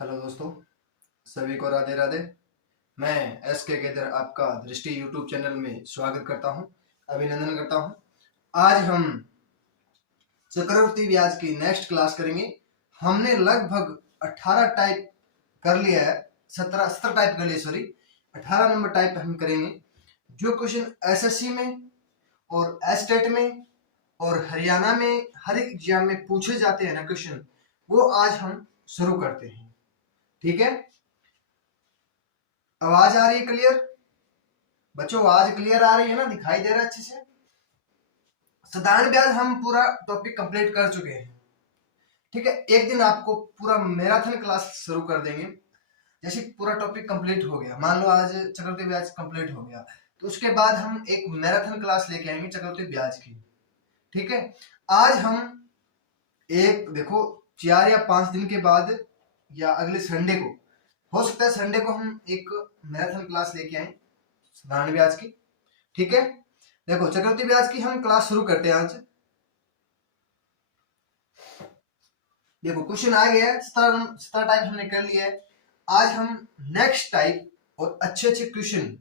Hello दोस्तों, सभी को राधे राधे। मैं एस के केदर आपका दृष्टि यूट्यूब चैनल में स्वागत करता हूं, अभिनंदन करता हूं। आज हम चक्रवृद्धि ब्याज की नेक्स्ट क्लास करेंगे। हमने लगभग 18 टाइप कर लिया है, 17 टाइप कर लिए, सॉरी 18 नंबर टाइप हम करेंगे। जो क्वेश्चन एसएससी में और स्टेट में और हरियाणा में हर एक एग्जाम में पूछे जाते हैं ना क्वेश्चन, वो आज हम शुरू करते हैं। ठीक है, आवाज आ रही है क्लियर बच्चों? आवाज क्लियर आ रही है ना? दिखाई दे रहा है अच्छे से? साधारण ब्याज हम पूरा टॉपिक कंप्लीट कर चुके हैं। ठीक है, एक दिन आपको पूरा मैराथन क्लास शुरू कर देंगे। जैसे पूरा टॉपिक कंप्लीट हो गया, मान लो आज चक्रवृद्धि ब्याज कंप्लीट हो गया, तो उसके बाद हम एक मैराथन क्लास लेके आएंगे चक्रवृद्धि ब्याज की। ठीक है, आज हम एक देखो 4 या 5 दिन के बाद या अगले संडे को, हो सकता है संडे को हम एक मैराथन क्लास लेके आए साधारण ब्याज की। ठीक है, देखो चक्रवृद्धि ब्याज की हम क्लास शुरू करते हैं आज। देखो क्वेश्चन आ गया है, 17 टाइप हमने कर लिया है। आज हम नेक्स्ट टाइप और अच्छे अच्छे क्वेश्चन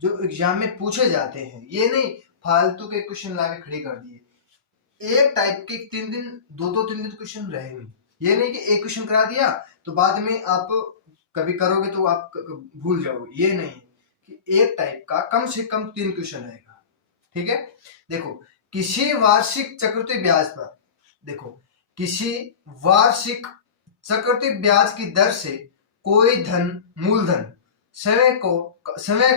जो एग्जाम में पूछे जाते हैं, ये नहीं फालतू के क्वेश्चन लाके खड़ी कर दिए। एक टाइप के 3 दिन 2-3 दिन क्वेश्चन रहेंगे। ये नहीं कि एक क्वेश्चन करा दिया तो बाद में आप कभी करोगे तो आप भूल जाओगे। ये नहीं कि एक टाइप का कम से कम 3 क्वेश्चन रहेगा। ठीक है, देखो किसी वार्षिक चक्रवृद्धि ब्याज पर, देखो किसी वार्षिक चक्रवृद्धि ब्याज की दर से कोई धन मूलधन समय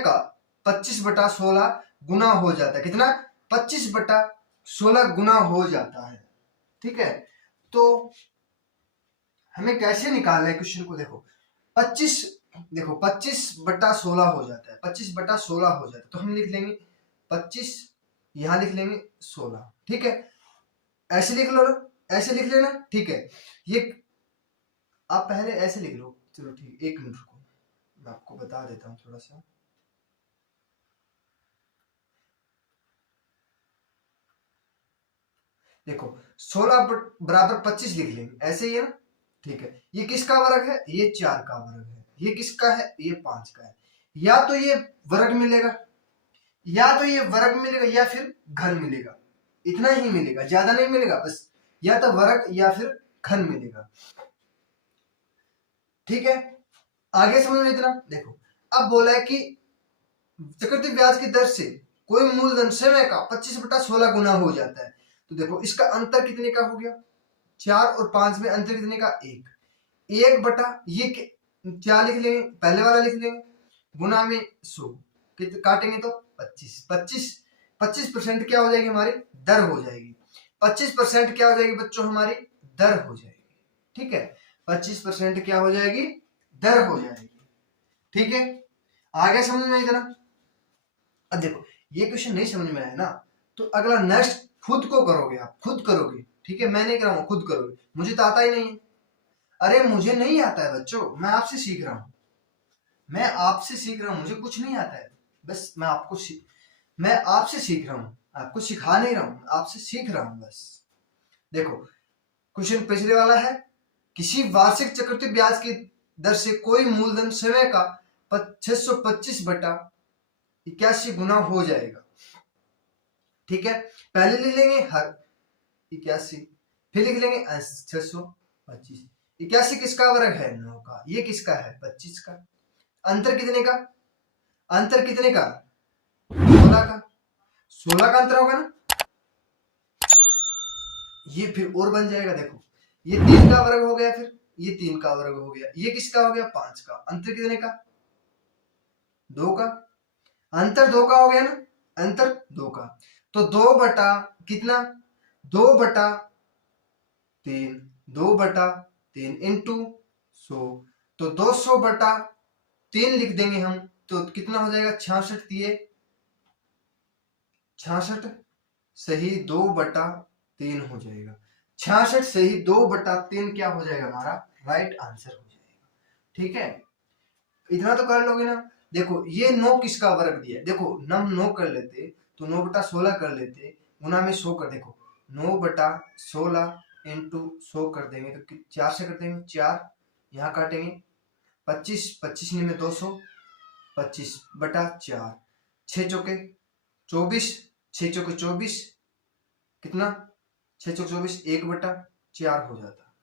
का 25/16 गुना हो जाता है। कितना? 25/16 गुना हो जाता है। ठीक है, तो हमें कैसे निकालना है क्वेश्चन को? देखो 25/16 हो जाता है, 25/16 हो जाता है, तो हम लिख लेंगे 25, यहां लिख लेंगे 16। ठीक है, ऐसे लिख लो ना, ऐसे लिख लेना। ठीक है, ये आप पहले ऐसे लिख लो। चलो ठीक, 1 मिनट रुको, मैं आपको बता देता हूँ थोड़ा सा। देखो 16 बराबर 25 लिख लेंगे, ऐसे ही है ना? ठीक है, ये किसका वर्ग है? ये 4 का वर्ग है। ये किसका है? ये 5 का है। या तो ये वर्ग मिलेगा, या तो ये वर्ग मिलेगा, या फिर घन मिलेगा। इतना ही मिलेगा, ज्यादा नहीं मिलेगा, बस या तो वर्ग या फिर घन मिलेगा। ठीक है, आगे समझ में इतना। देखो अब बोला है कि चक्रवृद्धि ब्याज की दर से कोई मूलधन समय का 25/16 गुना हो जाता है। तो देखो इसका अंतर कितने का हो गया? 4 और 5 में अंतर कितने का? 1 बटा ये क्या लिख लेंगे? पहले वाला लिख लेंगे, गुना में 100, काटेंगे तो 25। 25% क्या हो जाएगी? हमारी दर हो जाएगी। 25% क्या हो जाएगी बच्चों? हमारी दर हो जाएगी। ठीक है, 25% क्या हो जाएगी? दर हो जाएगी। ठीक है, आगे समझ में इतना। अब देखो ये क्वेश्चन नहीं समझ में आया ना, तो अगला नेक्स्ट खुद को करोगे, आप खुद करोगे। ठीक है, मैं नहीं कराऊंगा, खुद करोगे। मुझे तो आता ही नहीं है। अरे मुझे नहीं आता है बच्चों, मैं आपसे सीख रहा हूं, मैं आपसे सीख रहा हूं, मुझे कुछ नहीं आता है। बस मैं आपसे सीख रहा हूं, आपको सिखा नहीं रहा हूं, आपसे सीख रहा हूं बस। देखो क्वेश्चन पिछले वाला है, किसी वार्षिक चक्रवृद्धि ब्याज की दर से कोई मूलधन समय का 625/81 गुना हो जाएगा। ठीक है, पहले लिख लेंगे हर 81, फिर लिख लेंगे 625। 81 किसका वर्ग है? 9 का। ये किसका है? 25 का। अंतर कितने का? अंतर कितने का? 16 का। 16 का अंतर होगा ना, ये फिर और बन जाएगा। देखो ये 3 का वर्ग हो गया, फिर ये 3 का वर्ग हो गया, ये किसका हो गया? 5 का। अंतर कितने का? 2 का। अंतर 2 का हो गया ना, अंतर 2 का। तो 2 बटा कितना? 2/3, 2/3 इंटू 100, तो 200/3 लिख देंगे हम, तो कितना हो जाएगा? 66 66 सही 2/3 हो जाएगा। 66 सही 2/3 क्या हो जाएगा? हमारा राइट आंसर हो जाएगा। ठीक है, इतना तो कर लोगे ना। देखो ये 9 किसका वर्ग दिया? देखो हम 9 कर लेते तो 9/16 कर लेते, गुना में 100 कर। देखो 9/16 इंटू 100 कर देंगे तो 4 से कर देंगे, 4 यहाँ काटेंगे 25, 25 में 200, 25/4, 6 चौके 24, 6 चौके 24, कितना 6 चौके 24, 1/4 हो जाता,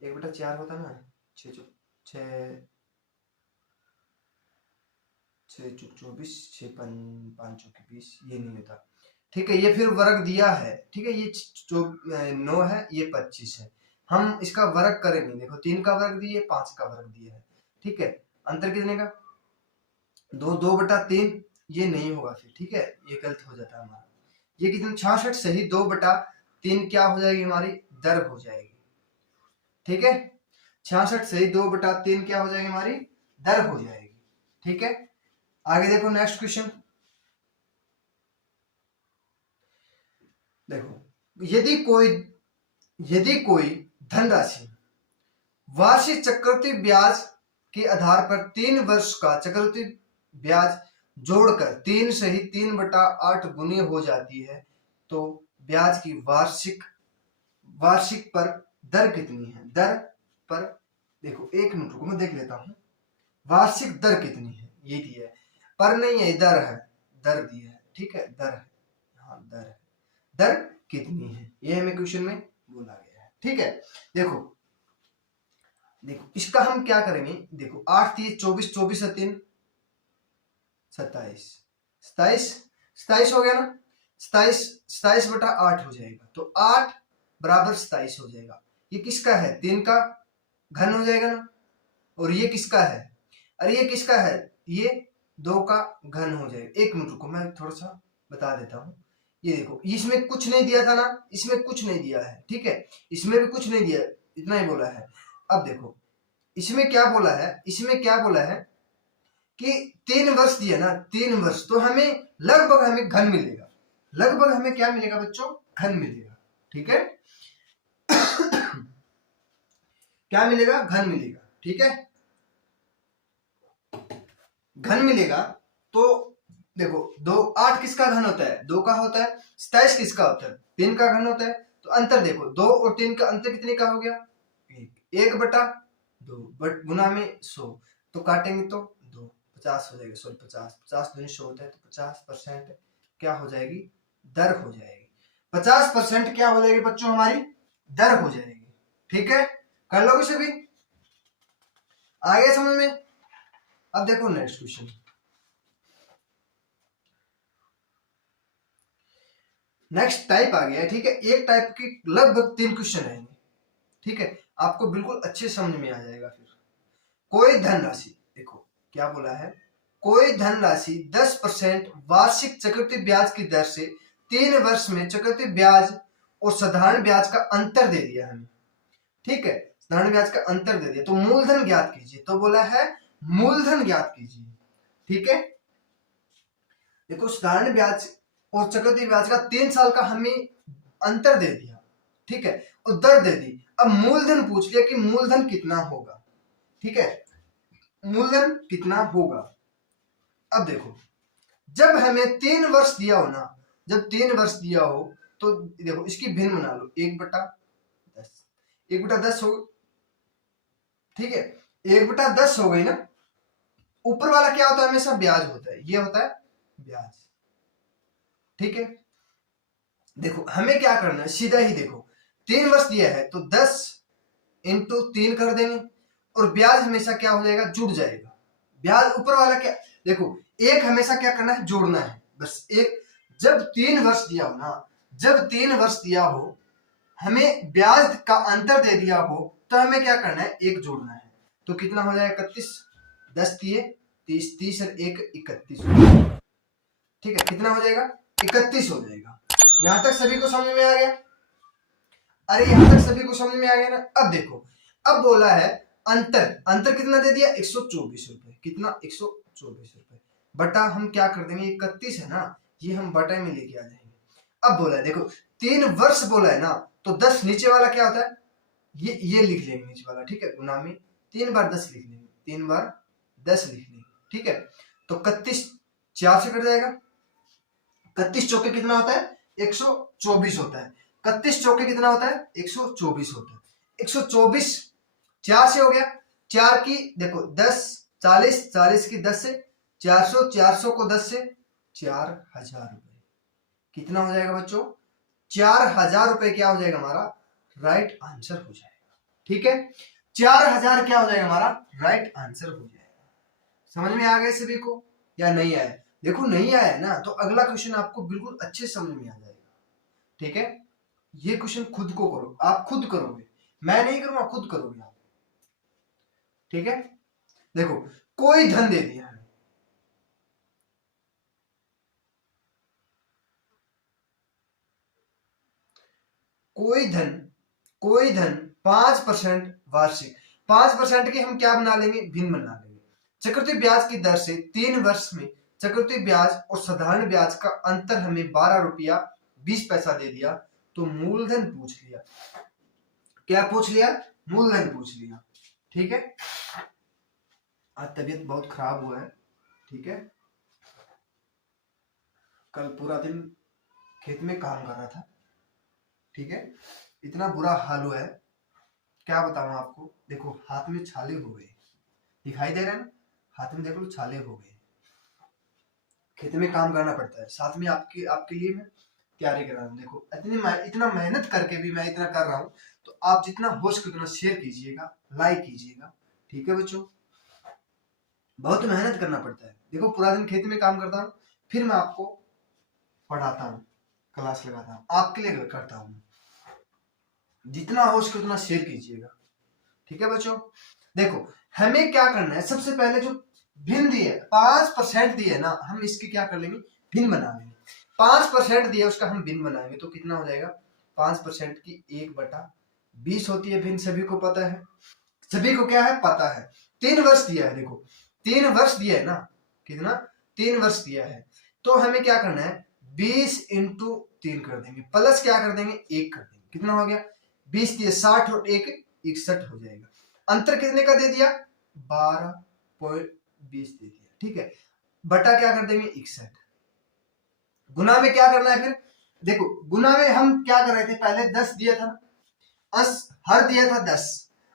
1/4 होता ना, 6 चौक 24, 6 5 चौके 20, ये नहीं होता। ठीक है, ये फिर वर्ग दिया है। ठीक है, ये 9 है, ये 25 है। हम इसका वर्ग करेंगे, देखो 3 का वर्ग दिए, 5 का वर्ग दिया है। ठीक है, अंतर कितने का 2/3, ये नहीं होगा फिर। ठीक है, ये गलत हो जाता है हमारा। ये कितने 66 सही 2/3 क्या हो जाएगी हमारी दर हो जाएगी। ठीक है, 66 सही 2/3 क्या हो जाएगी हमारी दर हो जाएगी। ठीक है, आगे देखो नेक्स्ट क्वेश्चन। देखो यदि कोई धनराशि वार्षिक चक्रवृद्धि ब्याज के आधार पर 3 वर्ष का चक्रवृद्धि ब्याज जोड़कर 3 सही 3/8 गुनी हो जाती है, तो ब्याज की वार्षिक पर दर कितनी है। दर पर देखो, एक मिनट रुको मैं देख लेता हूं, वार्षिक दर कितनी है ये दिया है, पर नहीं है, दर है, दर दिया है। ठीक है, दर है, हाँ दर है, दर कितनी है ये हमें क्वेश्चन में बोला गया है। ठीक है, देखो इसका हम क्या करेंगे, देखो 8 3 24, 24 3 27, 27 हो गया ना, 27/8 हो जाएगा, तो 8 बराबर 27 हो जाएगा। ये किसका है 3 का घन हो जाएगा ना, और ये किसका है, अरे ये किसका है, ये 2 का घन हो जाएगा। एक मिनट रुको मैं थोड़ा सा बता देता हूँ। ये देखो इसमें कुछ नहीं दिया था ना, इसमें कुछ नहीं दिया है। ठीक है, इसमें भी कुछ नहीं दिया, इतना ही बोला है। अब देखो इसमें क्या बोला है, इसमें क्या बोला है कि 3 वर्ष दिया ना, 3 वर्ष, तो हमें लगभग हमें घन मिलेगा, लगभग हमें क्या मिलेगा बच्चों, घन मिलेगा। ठीक है क्या मिलेगा, घन मिलेगा। ठीक है, घन मिलेगा, तो देखो 2 8 किसका घन होता है, 2 का होता है। 27 किसका होता है, 3 का घन होता है। तो अंतर देखो 2 और 3 का अंतर कितने का हो गया, 1/2 बट गुना में 100, तो काटेंगे तो 2 50 हो जाएगा, सॉरी 50 दूनी 100 होता है, तो 50% क्या हो जाएगी, दर हो जाएगी। 50% क्या हो जाएगी बच्चों, हमारी दर हो जाएगी। ठीक है, कर लोगे सभी, आगे समझ में। अब देखो नेक्स्ट क्वेश्चन, नेक्स्ट टाइप आ गया। ठीक है, एक टाइप के लगभग 3 क्वेश्चन आएंगे। ठीक है, आपको बिल्कुल अच्छे समझ में आ जाएगा। फिर कोई धनराशि, देखो क्या बोला है, कोई धनराशि 10% वार्षिक चक्रवृद्धि ब्याज की दर से 3 वर्ष में चक्रवृद्धि ब्याज और साधारण ब्याज का अंतर दे दिया हमें। ठीक है, साधारण ब्याज का अंतर दे दिया, तो मूलधन ज्ञात कीजिए। तो बोला है मूलधन ज्ञात कीजिए। ठीक है, देखो साधारण ब्याज और चक्रवृद्धि ब्याज का 3 साल का हमें अंतर दे दिया। ठीक है, और दर दे दी। अब मूलधन पूछ लिया कि मूलधन कितना होगा। ठीक है, मूलधन कितना होगा। अब देखो जब हमें 3 वर्ष दिया हो ना, जब 3 वर्ष दिया हो, तो देखो इसकी भिन्न बना लो, 1/10, 1/10 हो। ठीक है, 1/10 हो गई ना। ऊपर वाला क्या होता है, हमेशा ब्याज होता है, ये होता है ब्याज। ठीक है, देखो हमें क्या करना है, सीधा ही देखो 3 वर्ष दिया है तो 10 × 3 कर देंगे, और ब्याज हमेशा क्या हो जाएगा, जुड़ जाएगा। ब्याज ऊपर वाला क्या, देखो एक हमेशा क्या करना है, जोड़ना है बस। एक जब 3 वर्ष दिया हो ना, जब 3 वर्ष दिया हो, हमें ब्याज का अंतर दे दिया हो, तो हमें क्या करना है, एक जोड़ना है। तो कितना हो जाएगा 31, 10 × 30, 30 और 1 31। ठीक है, कितना हो जाएगा, 31 हो जाएगा। यहां तक सभी को समझ में आ गया, अरे यहां तक सभी को समझ में आ गया ना। अब देखो, अब बोला है अंतर कितना दे दिया, 124 रुपए। कितना, 124 रुपए बटा, हम क्या कर देंगे, 31 है ना, ये हम बटा में लेके आ जाएंगे। अब बोला है देखो 3 वर्ष बोला है ना, तो 10 नीचे वाला क्या होता है, ये लिख लेंगे नीचे वाला। ठीक है, गुना में 3 बार 10 लिख लेंगे, 3 बार 10 लिख लेंगे। ठीक है, तो 31 4 से कट जाएगा, 31 चौके कितना होता है, 124 होता है। 31 चौके कितना होता है, 124 होता है। 124 4 से हो गया, 4 की देखो 10, 40, 40 की 10 से 400, 400 को 10 से 4000 रुपए। कितना हो जाएगा बच्चों? 4000 रुपए क्या हो जाएगा हमारा? राइट आंसर हो जाएगा। ठीक है, 4000 क्या हो जाएगा हमारा? राइट आंसर हो जाएगा। समझ में आ गया सभी को या नहीं आया? देखो नहीं आया ना तो अगला क्वेश्चन आपको बिल्कुल अच्छे समझ में आ जाएगा। ठीक है, ये क्वेश्चन खुद को करो, आप खुद करोगे, मैं नहीं करूंगा, खुद करोगे आप। ठीक है, देखो कोई धन दे दिया है, कोई धन 5% वार्षिक, 5% की हम क्या बना लेंगे? भिन्न बना लेंगे। चक्रवृद्धि ब्याज की दर से 3 वर्ष में चक्रवृद्धि ब्याज और साधारण ब्याज का अंतर हमें 12 रुपया 20 पैसा दे दिया, तो मूलधन पूछ लिया। क्या पूछ लिया? मूलधन पूछ लिया। ठीक है, आज तबीयत बहुत खराब हुआ है। ठीक है, कल पूरा दिन खेत में काम कर रहा था। ठीक है, इतना बुरा हाल हुआ है, क्या बताऊं आपको। देखो हाथ में छाले हो गए, दिखाई दे रहे हैं ना, हाथ में देखो छाले हो गए। खेत में काम करना पड़ता है, साथ में आपके लिए मैं तैयारी कर रहा हूँ। देखो इतना मेहनत करके भी मैं इतना कर रहा हूँ, तो आप जितना हो सके उतना शेयर कीजिएगा, लाइक कीजिएगा। ठीक है बच्चों, बहुत मेहनत करना पड़ता है। देखो पूरा दिन खेत में काम करता हूँ, फिर मैं आपको पढ़ाता हूँ, क्लास लगाता हूँ, आपके लिए करता हूँ। जितना हो सके उतना शेयर कीजिएगा। ठीक है बच्चों, देखो हमें क्या करना है, सबसे पहले जो भिन्न दिए 5% दिए ना, हम इसकी क्या कर लेंगे? भिन्न बना लेंगे। 5% दिया उसका हम भिन्न बनाएंगे तो कितना हो जाएगा? 5% की 1/20 होती है भिन्न, सभी को पता है, सभी को क्या है पता है। 3 वर्ष दिया है, देखो 3 वर्ष दिया है ना, कितना? 3 वर्ष दिया है, तो हमें क्या करना है? 20 इंटू 3 कर देंगे, प्लस क्या कर देंगे? 1 कर देंगे। कितना हो गया? 20 दिए 60 और 1 61 हो जाएगा। अंतर कितने का दे दिया? 12.20 दे दिया। ठीक है, बटा क्या कर देंगे? 61। गुना में क्या करना है फिर? देखो गुना में हम क्या कर रहे थे, पहले 10 दिया था, हर दिया था 10,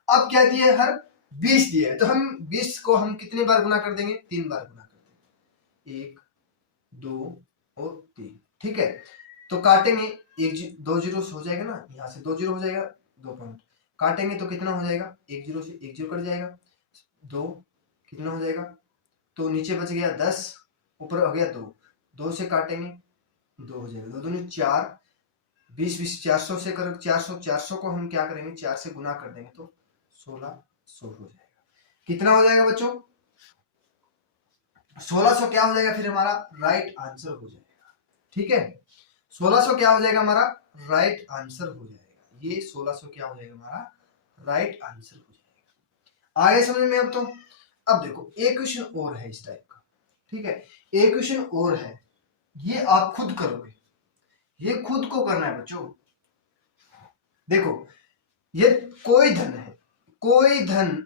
अब क्या दिया? हर 20 दिया है, तो हम 20 को हम कितनी बार गुना कर देंगे? 3 बार गुना कर देंगे, 1 2 और 3। ठीक है, तो काटेंगे, 2 जीरो हो जाएगा ना, यहाँ से 2 जीरो हो जाएगा, 2 पॉइंट काटेंगे तो कितना हो जाएगा? 1 जीरो से 1 जीरो कट जाएगा, 2 कितना हो जाएगा? तो नीचे बच गया 10, ऊपर हो गया 2, 2 से काटेंगे 2 हो जाएगा, 2 दूनी 4, 20 20 400 से करो, 400 को हम क्या करेंगे? 4 से गुना कर देंगे तो 1600 हो जाएगा। कितना हो जाएगा बच्चों? 1600 क्या हो जाएगा फिर हमारा? राइट आंसर हो जाएगा। ठीक है, 1600 क्या हो जाएगा हमारा? राइट आंसर हो जाएगा। ये 1600 क्या हो जाएगा हमारा? राइट आंसर हो जाएगा। आगे समझ में अब तो। अब देखो एक क्वेश्चन और है इस टाइप का। ठीक है, एक क्वेश्चन और है, ये आप खुद करोगे, ये खुद को करना है बच्चों। देखो ये कोई धन है, कोई धन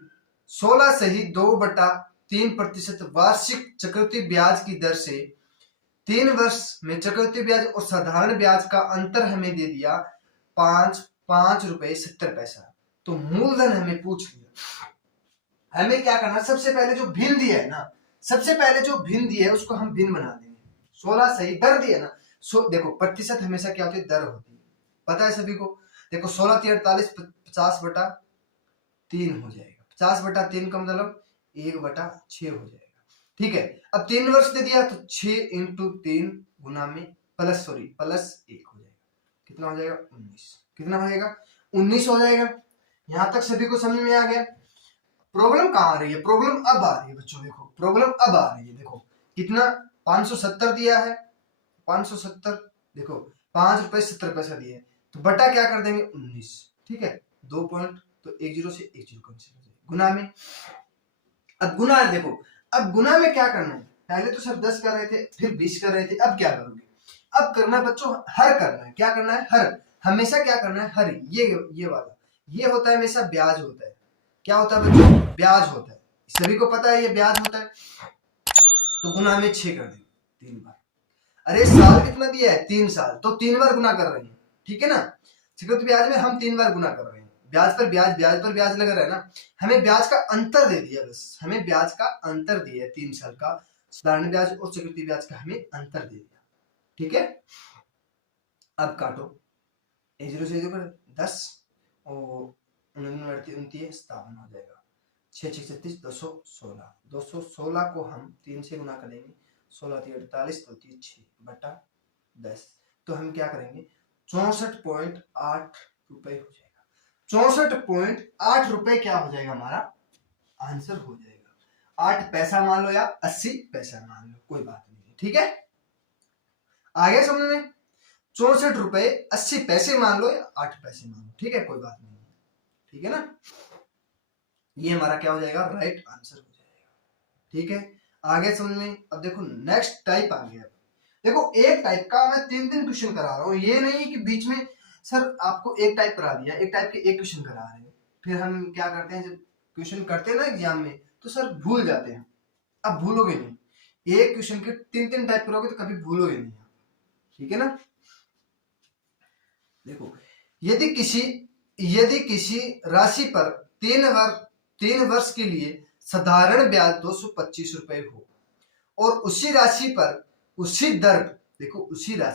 16 सही 2/3% वार्षिक चक्रवृद्धि ब्याज की दर से 3 वर्ष में चक्रवृद्धि ब्याज और साधारण ब्याज का अंतर हमें दे दिया 5 रुपए 70 पैसा, तो मूलधन हमें पूछ लिया। हमें क्या करना? सबसे पहले जो भिन्न दिया है ना, सबसे पहले जो भिन्न दिया है उसको हम भिन्न बना देंगे। 16 सही दर दिया ना, देखो प्रतिशत हमेशा क्या होती है? दर होती है, पता है सभी को। देखो 16 3 48, 50/3 हो जाएगा, 50/3 का मतलब 1/6 हो जाएगा। ठीक है, अब 3 वर्ष दे दिया तो 6 इंटू 3 गुना में प्लस 1 हो जाएगा, कितना हो जाएगा? 19। कितना हो जाएगा? 19 हो जाएगा। यहां तक सभी को समझ में आ गया? प्रॉब्लम कहां आ रही है? प्रॉब्लम अब आ रही है बच्चों, देखो प्रॉब्लम अब आ रही है। देखो कितना? 570 दिया है, 570, देखो 5 रुपए 70 पैसा दिया है, तो बटा क्या कर देंगे? 19। ठीक है, 2 पॉइंट, तो 1 जीरो से 1 जीरो कैंसिल हो जाएगा। गुना में, अब गुना है, देखो अब गुना में क्या करना है? पहले तो सब 10 कर रहे थे, फिर 20 कर रहे थे, अब क्या करोगे? अब करना है बच्चों हर करना है। क्या करना है? हर। हमेशा क्या करना है? हर। ये वाला ये होता है हमेशा ब्याज होता है। क्या होता है बच्चों? ब्याज होता है, सभी को पता है ये ब्याज होता है। तो गुना में 6 कर देंगे 3 बार। अरे साल कितना दिया है? 3 साल, तो 3 बार गुना कर रहे हैं। ठीक है ना, चक्रवृद्धि ब्याज में हम 3 बार गुना कर रहे हैं, ब्याज पर ब्याज, ब्याज पर ब्याज लगा रहा है ना, हमें ब्याज का अंतर दे दिया, बस हमें ब्याज का अंतर दिया 3 साल का, साधारण ब्याज और चक्रवृद्धि ब्याज का हमें अंतर दे दिया। ठीक है, अब काटो, A0 से 10 और 29 हो जाएगा, 6 6 36 216, 216 को हम 3 से गुना करेंगे, 16 3 48 तो 6 बटा 10, तो हम क्या करेंगे 64.8 रुपए हो जाएगा। 64.8 रुपए क्या हो जाएगा, हमारा आंसर हो जाएगा। 8 पैसा मान लो या 80 पैसा मान लो, कोई बात नहीं। ठीक है, आगे समझ में, 64 रुपए 80 पैसे मान लो या 8 पैसे मान लो, ठीक है, कोई बात नहीं। ठीक है ना, ये हमारा क्या हो जाएगा, राइट आंसर हो जाएगा। ठीक है, आगे समझ में। अब देखो नेक्स्ट टाइप आ गया। देखो एक टाइप का मैं 3 क्वेश्चन करा रहा हूँ, ये नहीं कि बीच में सर आपको एक टाइप करा दिया, एक टाइप के एक क्वेश्चन करा रहे हैं, फिर हम क्या करते हैं, जब क्वेश्चन करते हैं ना एग्जाम में तो सर भूल जाते हैं। अब भूलोगे नहीं, एक क्वेश्चन के 3 टाइप करोगे तो कभी भूलोगे नहीं। ठीक है ना, देखो यदि किसी राशि पर 3 वर्ष के लिए साधारण ब्याज 225 रुपए हो और उसी राशि पर उसी दर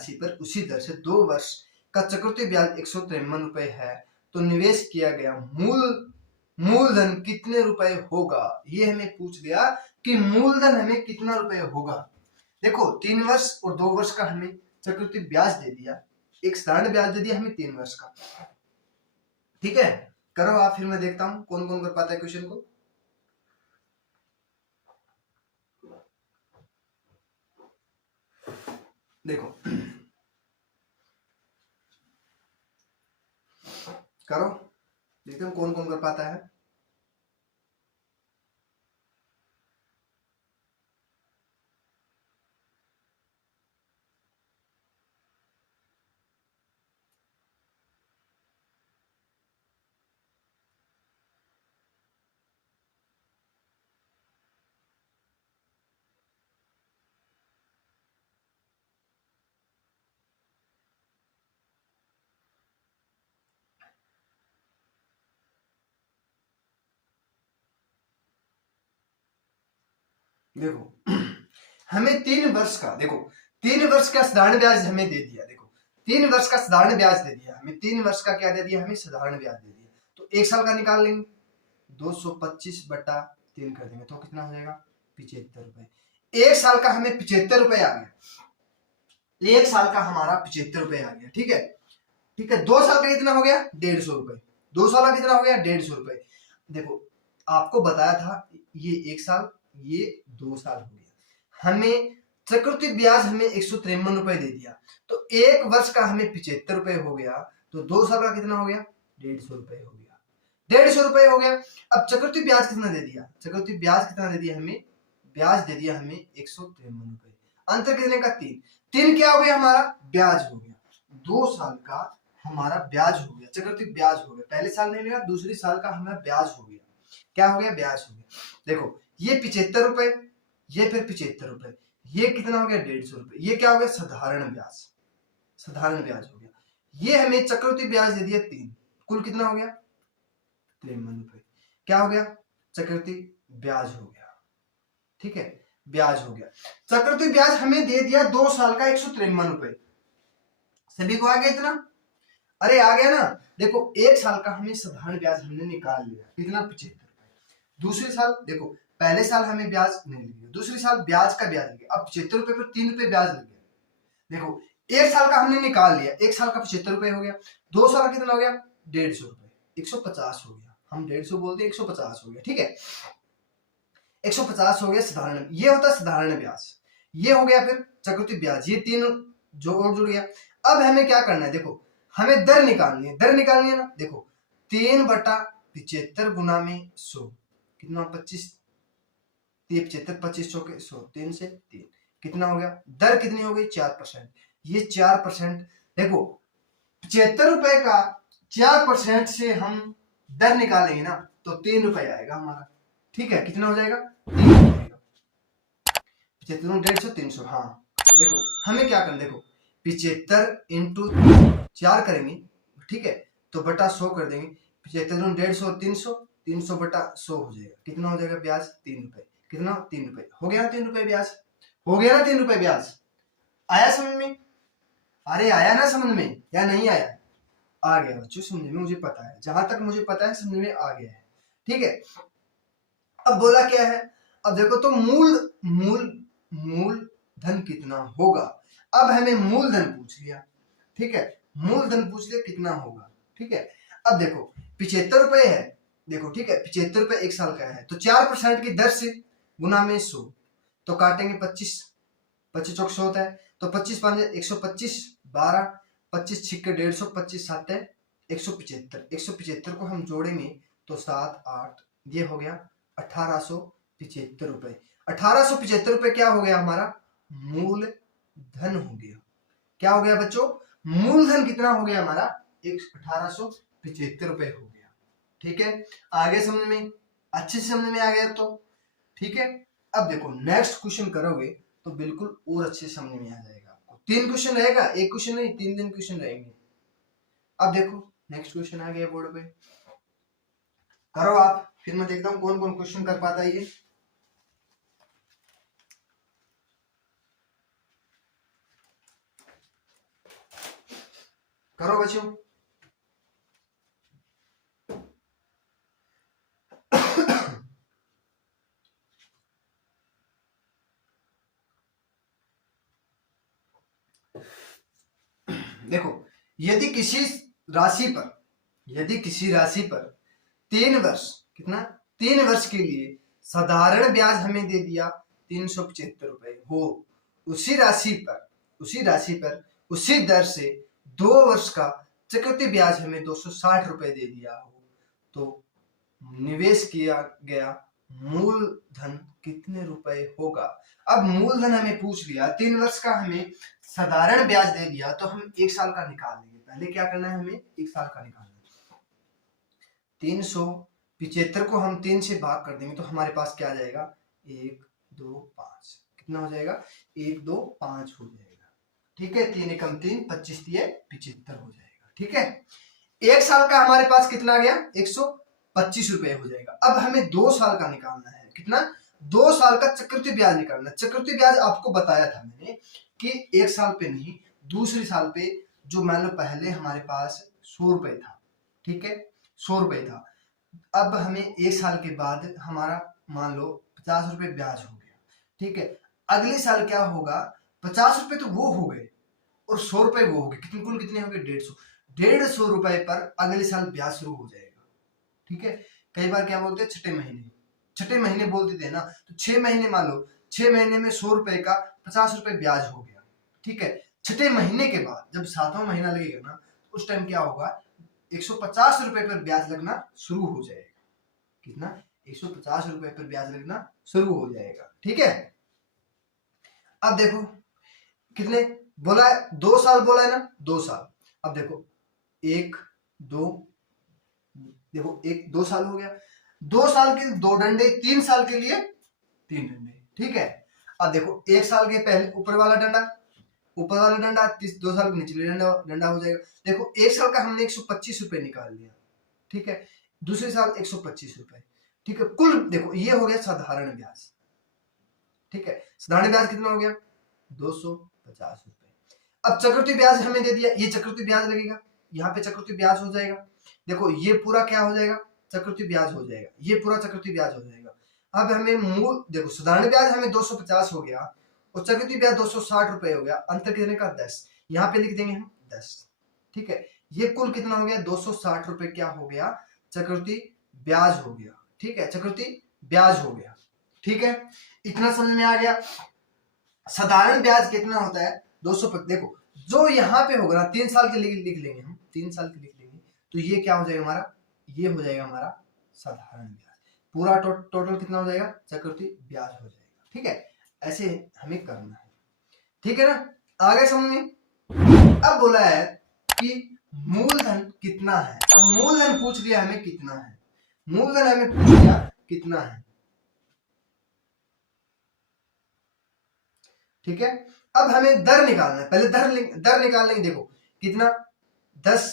से 2 वर्ष का चक्रवृद्धि ब्याज 153 रुपए है, तो निवेश किया गया मूलधन कितने रुपए होगा। ये हमें पूछ दिया कि मूलधन हमें कितना रुपए होगा। देखो 3 वर्ष और 2 वर्ष का हमें चक्रवृद्धि ब्याज दे दिया, एक साधारण ब्याज दे दिया हमें 3 वर्ष का। ठीक है, करो आप, फिर मैं देखता हूं कौन कौन कर पाता है क्वेश्चन को। देखो करो, देखते हैं कौन कौन कर पाता है। देखो हमें 3 वर्ष का, देखो 3 वर्ष का साधारण ब्याज हमें दे दिया। देखो 3 वर्ष का साधारण ब्याज दे दिया हमें, 3 वर्ष का क्या दे दिया हमें, साधारण ब्याज दे दिया। तो 1 साल का निकाल लेंगे, 225 बटा 3 कर देंगे तो कितना हो जाएगा, 75 रुपए। 1 साल का हमें 75 रुपए आ गया, 1 साल का हमारा 75 रुपए आ गया। ठीक है, ठीक है, 2 साल का कितना हो गया, 150 रुपए। 2 साल का कितना हो गया, 150 रुपए। देखो आपको बताया था ये 1 साल, ये 2 साल हो गया। हमें चक्रवृद्धि ब्याज हमें 153 रुपए दे दिया, तो 1 वर्ष का हमें 75 रुपए हो गया, तो 2 साल का कितना हो गया, 150 रुपए हो गया। 150 रुपए हो गया। अब चक्रवृद्धि ब्याज कितना दे दिया, चक्रवृद्धि ब्याज कितना दे दिया हमें, ब्याज दे दिया हमें 153 रुपए। अंतर कितने का, 3 क्या हो गया, हमारा ब्याज हो गया। 2 साल का हमारा ब्याज हो गया, चक्रवृद्धि ब्याज हो गया। पहले साल नहीं लिया, दूसरी साल का हमारा ब्याज हो गया। क्या हो गया, ब्याज हो गया। देखो ये 75 रुपए, ये फिर 75 रुपए, ये कितना हो गया, 150 रुपए। ये क्या हो गया, साधारण ब्याज, साधारण ब्याज हो गया। ये हमें चक्रवृद्धि ब्याज दे दिया 3, कुल कितना हो गया, 53 रुपए। क्या हो गया, चक्रवृद्धि ब्याज हो गया। ठीक है, ब्याज हो गया। चक्रवृद्धि ब्याज हमें दे दिया 2 साल का 153 रुपए। सभी को आ गया इतना, अरे आ गया ना। देखो 1 साल का हमें साधारण ब्याज हमने निकाल लिया, कितना, 75 रुपए। दूसरे साल देखो, पहले साल हमें ब्याज नहीं लिया, दूसरे साल ब्याज का ब्याज लिया, अब 75 रुपए पर 3 रुपए ब्याज लग गया। देखो 1 साल का हमने निकाल लिया, 1 साल का 75 रुपए हो गया, 2 साल का कितना हो गया, 150 रुपए, 150 हो गया। हम 150 बोलते हैं, 150 हो गया। ठीक है, 150 हो गया साधारण, ये होता है साधारण ब्याज। ये हो गया फिर चक्रवृद्धि ब्याज, ये 3 जो और जुड़ गया। अब हमें क्या करना है, देखो हमें दर निकालनी है, दर निकालनी है ना। देखो 3 बटा 75 गुना में 100 कितना, 25, 75, 25 चौके 100, 3 से 3 कितना हो गया, दर कितनी हो गई, 4%। ये 4%, देखो 75 रुपए का 4% से हम दर निकालेंगे ना तो 3 रुपए आएगा हमारा। ठीक है, कितना हो जाएगा, 75, 150, 300। हाँ देखो हमें क्या करना, देखो 75 इंटू 4 करेंगे, ठीक है, तो बटा 100 कर देंगे। 75 150 300, 300/100 हो जाएगा। कितना हो जाएगा ब्याज? 3 रुपए। कितना? 3 रुपए। हो गया ना 3 रुपए ब्याज? हो गया ना 3 रुपए ब्याज? आया समझ में? अरे आया ना समझ में या नहीं आया? आ गया बच्चों समझ में, मुझे पता है, जहां तक मुझे पता है समझ में आ गया है। ठीक है, अब बोला क्या है? अब देखो तो मूल मूल मूलधन कितना होगा। अब हमें मूलधन पूछ लिया, ठीक है, मूलधन पूछ लिया कितना होगा। ठीक है, अब देखो 75 रुपए है, देखो ठीक है, 75 रुपए 1 साल का है, तो 4% की दर से गुना में 100, तो काटेंगे 25, 25 चौक 100 होता है, तो 25 5 125, 12 25 छिक्के 150, 25 7 175, 175 को हम जोड़ेंगे तो 7 8, ये हो गया 1875 रुपए। 1875 रुपए क्या हो गया हमारा? मूलधन हो गया। क्या हो गया बच्चों? मूलधन कितना हो गया हमारा? 1875 रुपए हो गया। ठीक है, आगे समझ में अच्छे से समझ में आ गया तो ठीक है। अब देखो नेक्स्ट क्वेश्चन करोगे तो बिल्कुल और अच्छे से समझ में आ जाएगा आपको। 3 क्वेश्चन रहेगा, एक क्वेश्चन नहीं, 3 क्वेश्चन रहेंगे। अब देखो नेक्स्ट क्वेश्चन आ गया बोर्ड पे, करो आप, फिर मैं देखता हूँ कौन कौन क्वेश्चन कर पाता है ये। करो बच्चों। देखो यदि किसी राशि पर, यदि किसी राशि पर 3 वर्ष, कितना? 3 वर्ष के लिए साधारण ब्याज हमें दे दिया 375 रुपए हो, उसी राशि पर, उसी राशि पर उसी दर से 2 वर्ष का चक्रवृद्धि ब्याज हमें 260 रुपए दे दिया हो, तो निवेश किया गया मूलधन कितने रुपए होगा। अब मूलधन हमें पूछ लिया, 3 वर्ष का हमें साधारण ब्याज दे दिया, तो हम 1 साल का निकाल लेंगे। पहले क्या करना है? हमें 1 साल का निकालना है। 375 को हम 3 से भाग कर देंगे तो हमारे पास क्या आ जाएगा? 1 2 5, कितना हो जाएगा? 1 2 5 हो जाएगा। ठीक है, 3 एकम 3, 25 3 75 हो जाएगा। ठीक है, 1 साल का हमारे पास कितना आ गया? 125 रुपए हो जाएगा। अब हमें 2 साल का निकालना है, कितना? 2 साल का चक्रवृद्धि ब्याज निकालना है। चक्रवृद्धि ब्याज आपको बताया था मैंने कि 1 साल पे नहीं, दूसरे साल पे, जो मान लो पहले हमारे पास 100 रुपए था, ठीक है, 100 रुपए था, अब हमें 1 साल के बाद हमारा मान लो 50 रुपए ब्याज हो गया। ठीक है, अगले साल क्या होगा? 50 रुपए तो वो हो गए और 100 रुपए वो हो गए, कितने कुल कितने हो गए? 150। 150 रुपए पर अगले साल ब्याज शुरू हो जाएगा। ठीक है, कई बार क्या बोलते हैं? छठे महीने, छठे महीने बोल देते हैं ना, तो 6 महीने मान लो, 6 महीने में 100 रुपए का 50 रुपए ब्याज हो गया। ठीक है, छठे महीने के बाद जब 7वां महीना लगेगा ना, उस टाइम क्या होगा? 150 रुपए पर ब्याज लगना शुरू हो जाएगा। कितना? 150 रुपए पर ब्याज लगना शुरू हो जाएगा। ठीक है, अब देखो कितने बोला है? 2 साल बोला है ना, 2 साल। अब देखो 1 2, देखो 1 2 साल हो गया, 2 साल के 2 डंडे, 3 साल के लिए 3 डंडे। ठीक है, अब देखो 1 साल के पहले ऊपर वाला डंडा, ऊपर वाला डंडा 2 साल के निचले डंडा हो जाएगा। देखो 1 साल का हमने 125 रुपए निकाल लिया। ठीक है, दूसरे साल 125 रुपए। ठीक है, कुल देखो ये हो गया साधारण ब्याज। ठीक है, साधारण ब्याज कितना हो गया? 250 रुपए। अब चक्रवृद्धि ब्याज हमें दे दिया, ये चक्रवृद्धि ब्याज लगेगा, यहाँ पे चक्रवृद्धि ब्याज हो जाएगा। देखो ये पूरा क्या हो जाएगा? चक्रवृद्धि ब्याज हो जाएगा, ये पूरा चक्रवृद्धि ब्याज हो जाएगा। अब हमें मूल देखो, साधारण ब्याज हमें 250 हो गया और चक्रवृद्धि ब्याज 260 रुपए हो गया, अंतर कितने का? 10। यहाँ पे लिख देंगे हम 10। ठीक है, ये कुल कितना हो गया? 260 रुपए क्या हो गया? चक्रवृद्धि ब्याज हो गया। ठीक है, चक्रवृद्धि ब्याज हो गया। ठीक है, इतना समझ में आ गया। साधारण ब्याज कितना होता है? 200। देखो जो यहाँ पे होगा ना, 3 साल के लिए लिख लेंगे हम, 3 साल के लिख लेंगे, तो ये क्या हो जाएगा हमारा? ये हो जाएगा हमारा साधारण ब्याज। पूरा टोटल कितना हो जाएगा? चक्रवृद्धि ब्याज हो जाएगा। ठीक है, ऐसे हमें करना है। ठीक है ना, आगे समझ में। अब बोला है कि मूलधन कितना है। अब मूलधन पूछ लिया हमें कितना है, मूलधन हमें पूछ लिया कितना है। ठीक है, अब हमें दर निकालना है, पहले दर निकाल लेंगे। देखो कितना? 10,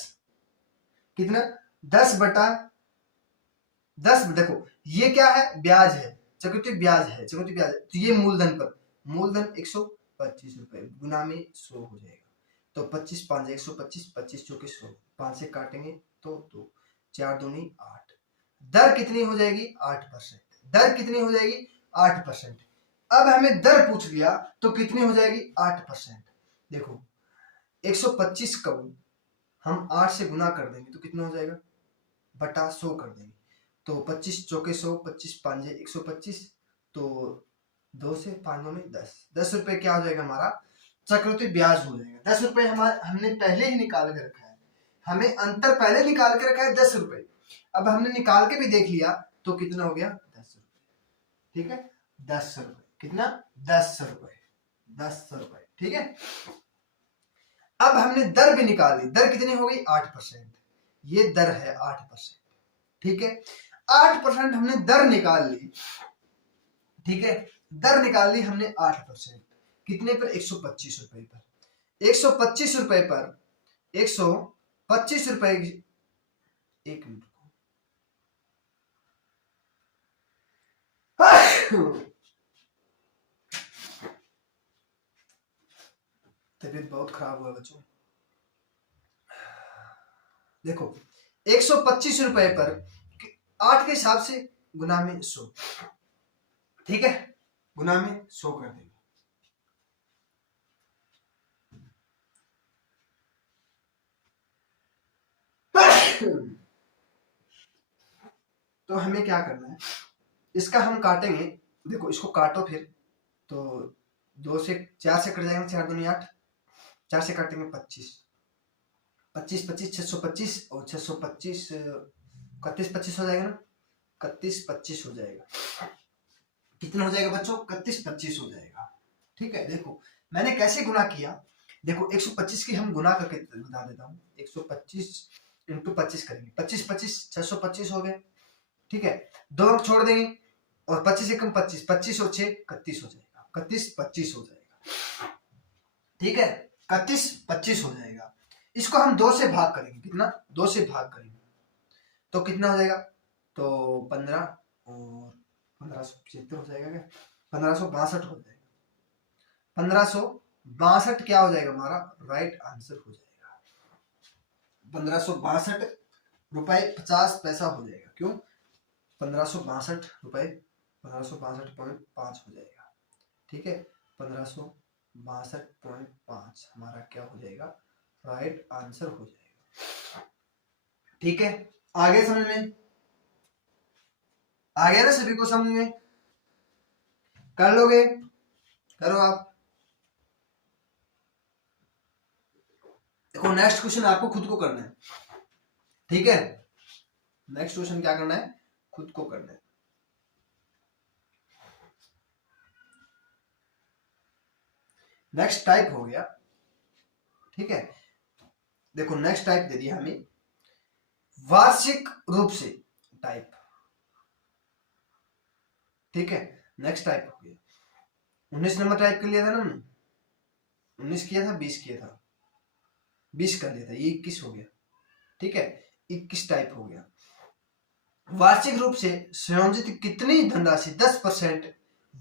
कितना? 10/10, देखो ये क्या है, ब्याज है, चक्रवृद्धि ब्याज है, चक्रवृद्धि ब्याज है, तो ये मूलधन पर, मूलधन 125 रुपए गुना में 100 हो जाएगा। तो 25 5 125, 25 चौके 100, 5 से काटेंगे तो 2, 4 दूनी 8। दर कितनी हो जाएगी, 8%। दर कितनी हो जाएगी, 8%। अब हमें दर पूछ लिया तो कितनी हो जाएगी, 8%। देखो 125 को हम 8 से गुना कर देंगे तो कितना हो जाएगा, बटा 100 कर देंगे। तो 25 चौके 100, 25 5 125, तो 2 से 5 में 10 रुपए क्या हो जाएगा हमारा, चक्रवृद्धि ब्याज हो जाएगा। 10 रुपए हमारे हमने पहले ही निकाल के रखा है, हमें अंतर पहले निकाल के रखा है 10 रुपए। अब हमने निकाल के भी देख लिया तो कितना हो गया, 10 रुपए। ठीक है, 10 रुपए, कितना, 10 रुपए, 10 रुपए। ठीक है, अब हमने दर भी निकाल ली, दर कितनी हो गई, 8%। ये दर है 8%। ठीक है, 8% हमने दर निकाल ली। ठीक है, दर निकाल ली हमने 8%, कितने पर, 125 रुपए पर। 125 रुपए पर 125 रुपए, एक मिनट तबीयत बहुत खराब हुआ बच्चों। देखो 125 रुपए पर 8 के हिसाब से गुना में 100। ठीक है, गुना में 100 कर देंगे। तो हमें क्या करना है, इसका हम काटेंगे। देखो इसको काटो फिर, तो 2 से 4 से कट जाएंगे, 4 दूनी 8, 4 से काटेंगे 25, 25 25 625, और 625 31 25 हो जाएगा ना, 31 25 हो जाएगा। कितना हो जाएगा बच्चों, 31 25 हो जाएगा। ठीक है, देखो मैंने कैसे गुना किया, देखो 125 की हम गुना करके बता देता हूँ। 125 इंटू 25 करेंगे, 25 25 625 हो गए। ठीक है, 2 अंक छोड़ देंगे, और 25 से कम 25, 25 और 6 31 हो जाएगा, 31 25 हो जाएगा। ठीक है, 31 25 हो जाएगा। इसको हम 2 से भाग करेंगे, कितना, 2 से भाग करेंगे तो कितना हो जाएगा, तो 15 और 1575 हो जाएगा क्या, 1562 हो जाएगा। 1562 क्या हो जाएगा हमारा, राइट आंसर हो जाएगा। 1562 रुपए 50 पैसा हो जाएगा। क्यों, 1562 रुपए 1562.5 हो जाएगा। ठीक है, 1562.5 हमारा क्या हो जाएगा, राइट आंसर हो जाएगा। ठीक है, आगे समझ में आ गया ना सभी को, समझ में, कर लोगे, करो आप। देखो नेक्स्ट क्वेश्चन आपको खुद को करना है। ठीक है, नेक्स्ट क्वेश्चन क्या करना है, खुद को करना है। नेक्स्ट टाइप हो गया। ठीक है, देखो नेक्स्ट टाइप दे दिया हमें, वार्षिक रूप से टाइप। ठीक है, नेक्स्ट टाइप हो गया। 19 नंबर टाइप कर लिया था ना हमने, 19 किया था, 20 किया था, 20 कर लिया था, ये 21 हो गया। ठीक है, 21 टाइप हो गया। वार्षिक रूप से संयोजित कितनी धनराशि 10%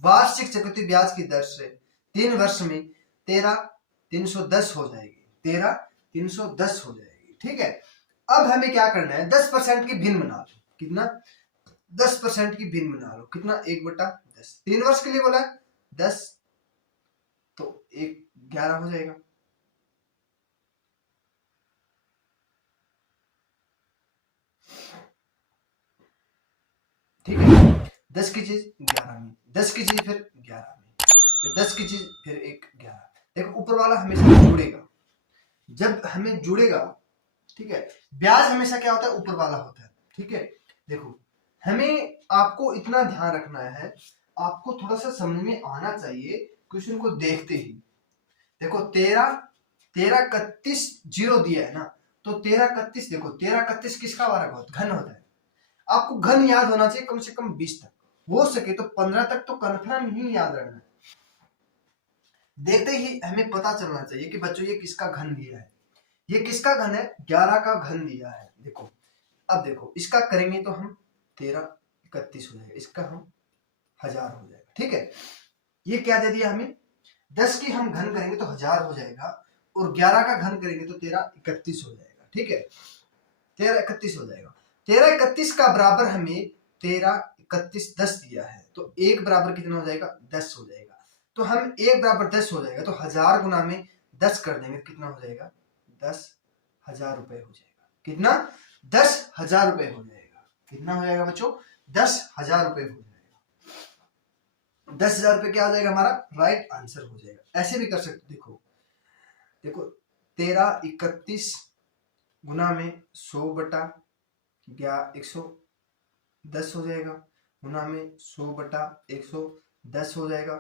वार्षिक चक्रवृद्धि ब्याज की दर से 3 वर्ष में 13,310 हो जाएगी, 13,310 हो जाएगी। ठीक है, अब हमें क्या करना है, 10% की भिन्न बना लो, कितना, 10% की भिन्न बना लो, कितना, 1/10, 3 वर्ष के लिए बोला 10, तो 11 हो जाएगा। ठीक है, 10 की चीज 11 में, 10 की चीज फिर 11 में, फिर 10 की चीज फिर 11। देखो ऊपर वाला हमेशा जुड़ेगा, जब हमें जुड़ेगा, ठीक है, ब्याज हमेशा क्या होता है, ऊपर वाला होता है। ठीक है, देखो हमें आपको इतना ध्यान रखना है, आपको थोड़ा सा समझ में आना चाहिए क्वेश्चन को देखते ही। देखो 13 31 जीरो दिया है ना, तो 13 31, देखो 13 31 किसका वाला घन होता है, आपको घन याद होना चाहिए कम से कम 20 तक, हो सके तो 15 तक तो कंफर्म ही याद रखना है। देखते ही हमें पता चलना चाहिए कि बच्चों ये किसका घन दिया है, ये किसका घन है, 11 का घन दिया है। देखो अब देखो इसका करेंगे तो हम 1331 हो जाएगा, इसका हम 1000 हो जाएगा। ठीक है, ये क्या दे दिया हमें, 10 की हम घन करेंगे तो 1000 हो जाएगा, और 11 का घन करेंगे तो 1331 हो जाएगा। ठीक है, 1331 हो जाएगा। 1331 का बराबर हमें 1331 10 दिया है, तो एक बराबर कितना हो जाएगा, 10 हो जाएगा। तो हम एक बराबर 10 हो जाएगा, तो 1000 गुना में 10 कर देंगे, कितना हो जाएगा, 10,000 रुपए हो जाएगा। कितना, 10,000 रुपए हो जाएगा। कितना हो जाएगा बच्चों, 10,000 रुपए हो जाएगा। 10,000 रुपए क्या हो जाएगा हमारा, राइट आंसर हो जाएगा। ऐसे भी कर सकते, देखो देखो 1331 गुना में 100 बटा 110 हो जाएगा, गुना में 100 बटा 110 हो जाएगा,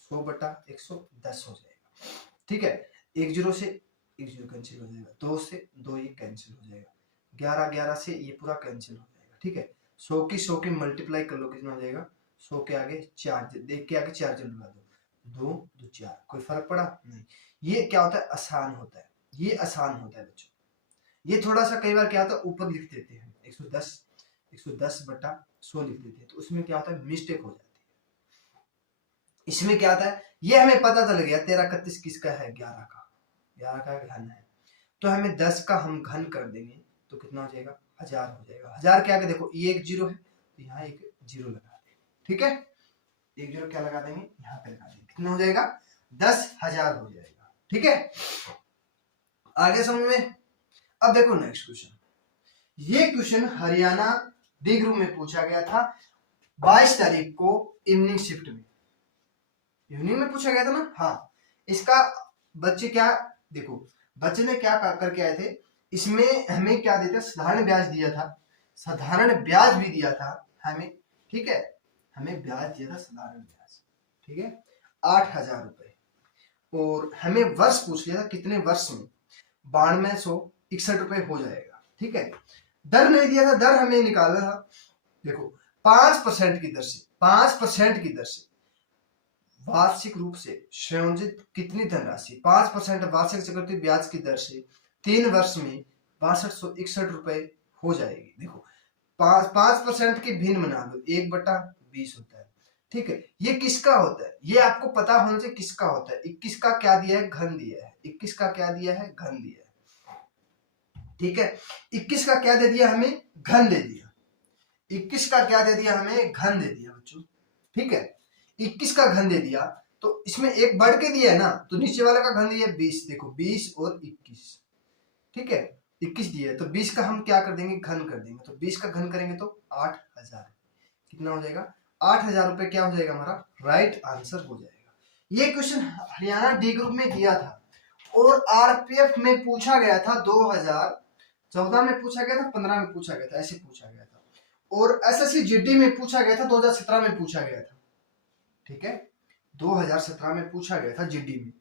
100 बटा 110 हो जाएगा। ठीक है, एक जीरो से एक जीरो कैंसिल हो जाएगा, 2 से 2 ये कैंसिल हो जाएगा, 11 11 से ये पूरा कैंसिल हो जाएगा। ठीक है, 100 की मल्टीप्लाई कर लो, कितना हो जाएगा, 100 के आगे 4, देख के आगे 4 लगा दो, 2 2 4, कोई फर्क पड़ा नहीं। ये क्या होता है, आसान होता है, ये आसान होता है बच्चों। ये थोड़ा सा कई बार क्या होता है, ऊपर लिख देते हैं 110 बटा 100 लिख देते हैं, तो उसमें क्या होता है, मिस्टेक हो जाती है। इसमें क्या होता है, ये हमें पता चल गया 1331 किसका है, 11 का घन है, तो हमें 10 का हम घन कर देंगे तो कितना हो जाएगा, 1000 हो जाएगा। 1000 के आगे देखो ये एक जीरो है, तो यहाँ एक जीरो लगा देंगे। ठीक है, एक जीरो क्या लगा देंगे, यहाँ पे लगा देंगे, कितना हो जाएगा, 10,000 हो जाएगा। ठीक है, आगे समझ में। अब देखो नेक्स्ट क्वेश्चन, ये क्वेश्चन हरियाणा डी ग्रुप में पूछा गया था 22 तारीख को इवनिंग शिफ्ट में, इवनिंग में पूछा गया था ना। हाँ, इसका बच्चे क्या, देखो बच्चे ने क्या करके आए थे, इसमें हमें क्या दिया था, साधारण ब्याज दिया था, साधारण ब्याज भी दिया था हमें। ठीक है, हमें ब्याज दिया था साधारण ब्याज, ठीक है, 8,000 रुपए, और हमें वर्ष पूछ लिया था, कितने वर्ष में, 9261 रुपए हो जाएगा। ठीक है, दर नहीं दिया था, दर हमें निकालना था। देखो 5% की दर से, 5% की दर से वार्षिक रूप से संयोजित कितनी धनराशि, 5% वार्षिक चक्रवृद्धि ब्याज की दर से 3 वर्ष में 6261 रुपए हो जाएगी। देखो 5% की भिन्न बना लो, 1/20 होता है। ठीक है, ये किसका होता है, ये आपको पता होना चाहिए किसका होता है। 21 का क्या दिया है, घन दिया है, 21 का क्या दिया है, घन दिया है। ठीक है, 21 का क्या दे दिया हमें, घन दे दिया, 21 का क्या दे दिया हमें, घन दे दिया बच्चों। ठीक है, 21 का घन दे दिया, तो इसमें एक बढ़ के दिया है ना, तो नीचे वाला का घन दिया 20, देखो 20 और 21। ठीक है, 21 दिया है, तो 20 का हम क्या कर देंगे, घन कर देंगे, तो 20 का घन करेंगे तो 8,000, कितना हो जाएगा, 8,000 रुपए क्या हो जाएगा हमारा, राइट आंसर हो जाएगा। ये क्वेश्चन हरियाणा डी ग्रुप में दिया था, और आरपीएफ में पूछा गया था 2014 में पूछा गया था, 15 में पूछा गया था, ऐसे पूछा गया था, और एसएससी जीडी में पूछा गया था, 2017 में पूछा गया था। ठीक है, 2017 में पूछा गया था जीडी में,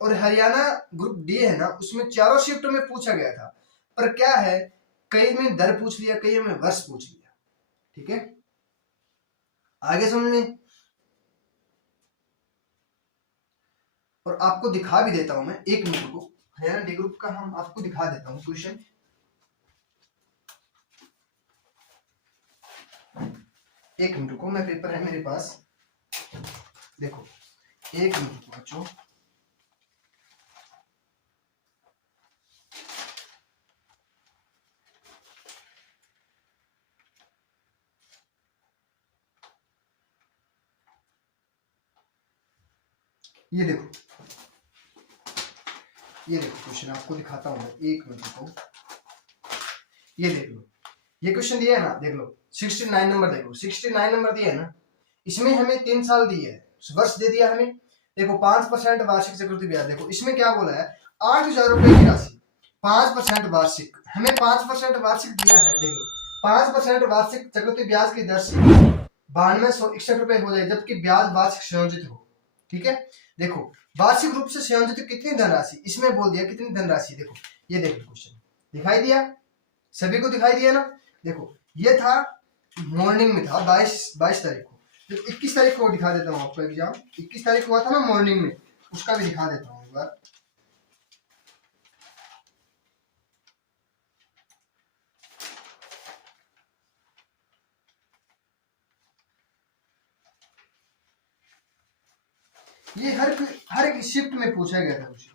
और हरियाणा ग्रुप डी है ना, उसमें चारों शिफ्ट में पूछा गया था, पर क्या है, कई में दर पूछ लिया, कई में वर्ष पूछ लिया। ठीक है, आगे समझ में। और आपको दिखा भी देता हूं मैं, एक मिनट को, हरियाणा डी ग्रुप का हम आपको दिखा देता हूं क्वेश्चन। एक मिनट को, मैं पेपर है मेरे पास, देखो एक मिनट को बच्चों, ये देखो, ये देखो क्वेश्चन आपको दिखाता हूं मैं, एक मिनट को, ये देख लो, ये क्वेश्चन दिया है ना, देख लो 69 नंबर, देखो 69 नंबर दिया है ना, इसमें हमें 3 साल दिए है, वर्ष दे दिया हमें। देखो 5% वार्षिक चक्रवृद्धि ब्याज, देखो इसमें क्या बोला है, 8,000 रुपए की राशि, 5% वार्षिक, हमें 5% वार्षिक दिया है। देख लो 5% वार्षिक चक्रवृद्धि ब्याज की दर से 9261 रुपए हो जाए, जबकि ब्याज वार्षिक संयोजित हो। ठीक है, देखो वार्षिक रूप से संयोजित कितनी धनराशि, इसमें बोल दिया कितनी धनराशि, देखो ये देखो क्वेश्चन दिखाई दिया, सभी को दिखाई दिया ना। देखो ये था मॉर्निंग में था, 22 तारीख को, तो 21 तारीख को दिखा देता हूँ आपको, एग्जाम 21 तारीख को हुआ था ना मॉर्निंग में, उसका भी दिखा देता हूँ एक बार। ये हर एक शिफ्ट में पूछा गया था क्वेश्चन।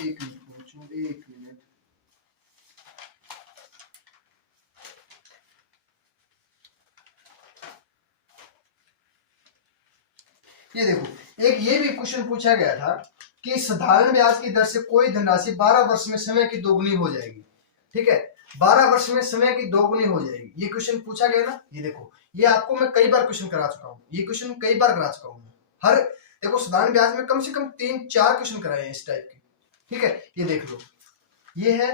एक मिनट पूछो, एक मिनट। ये देखो, एक ये भी क्वेश्चन पूछा गया था कि साधारण ब्याज की दर से कोई धनराशि 12 वर्ष में समय की दोगुनी हो जाएगी। ठीक है, 12 वर्ष में समय की दोगुनी हो जाएगी, ये क्वेश्चन पूछा गया ना। ये देखो, ये आपको मैं कई बार क्वेश्चन करा चुका हूँ, ये क्वेश्चन कई बार करा चुका हूँ। हर देखो, साधारण ब्याज में कम से कम 3-4 क्वेश्चन कराए हैं इस टाइप के। ठीक है, ये देख लो, ये है